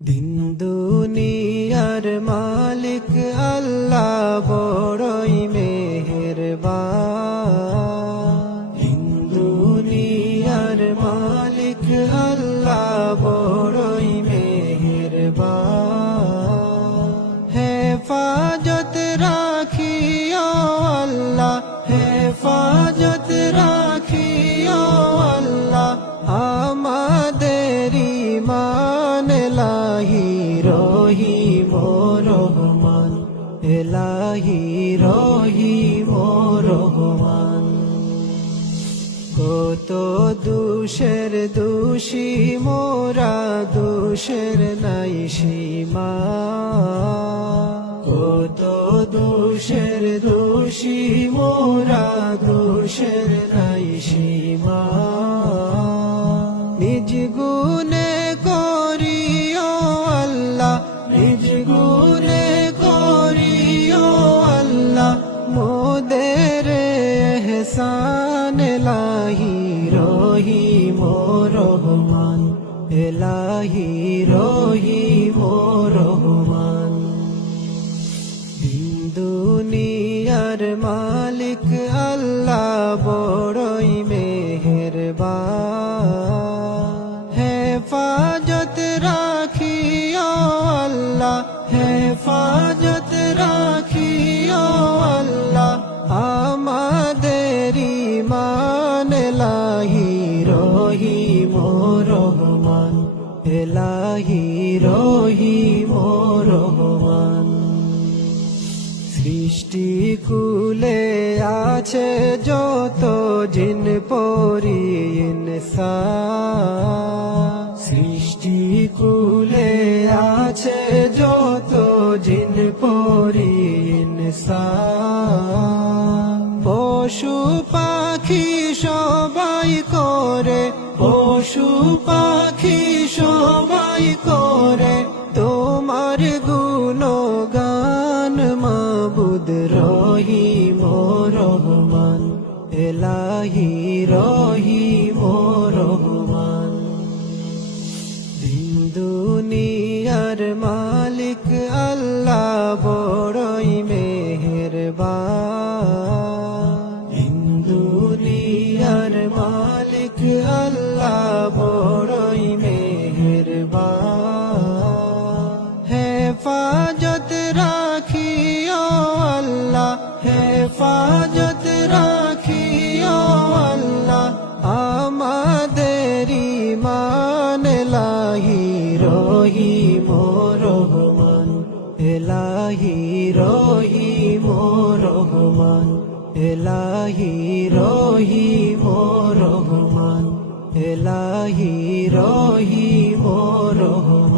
দিন দুনিয়ার মালিক আল্লাহ বড়ই মেহেরবান। দিন দুনিয়ার মালিক আল্লাহ বড়ই মেহেরবান। হেফাজত রাখিও আল্লাহ, হেফাজত রাখিও আল্লাহ আমাদের ঈমান। এলাহি রহিম রহমান, এলাহি রহিম রহমান। কত দুষের দোষী মোরা, দোষের নাই সীমা। কত দোষের দোষী মোরা, দোষের নাই সীমা। নিজ গুণে করিও আল্লাহ, নিজ গুণে করিও আল্লাহ মোদের এহসান। এলাহি রহিম রহমান, এলাহি রহিম রহমান। দিন দুনিয়ার মালিক আল্লাহ বড়ই মেহেরবান। হেফাজত রাখিও আল্লাহ, হেফাজত রাখিও আল্লাহ আমাদের ঈমান। এলাহি রহিম রহমান, এলাহি রহিম রহমান। সৃষ্টি কুলে আছে যত জিন পরি ইনসান। সৃষ্টি কুলে আছে যত জিন পরি ইনসান। পশু পাখি সবাই করে, পশু পাখি সবাই করে তোমার গুণগান। মাবুদ রহিম রহমান, এলাহি রহিম রহমান। দিন দুনিয়ার মালিক আল্লাহ বড়ই মেহেরবান। দিন দুনিয়ার মালিক আল্লাহ বড়ই মেহেরবান। হেফাজত রাখিও আল্লাহ, হেফাজত রাখিও আল্লাহ আমাদের ঈমান। এলাহি রহিম রহমান, এলাহি রহিম রহমান, এলাহি রহিম রহমান, এলাহি রহিম রহমান।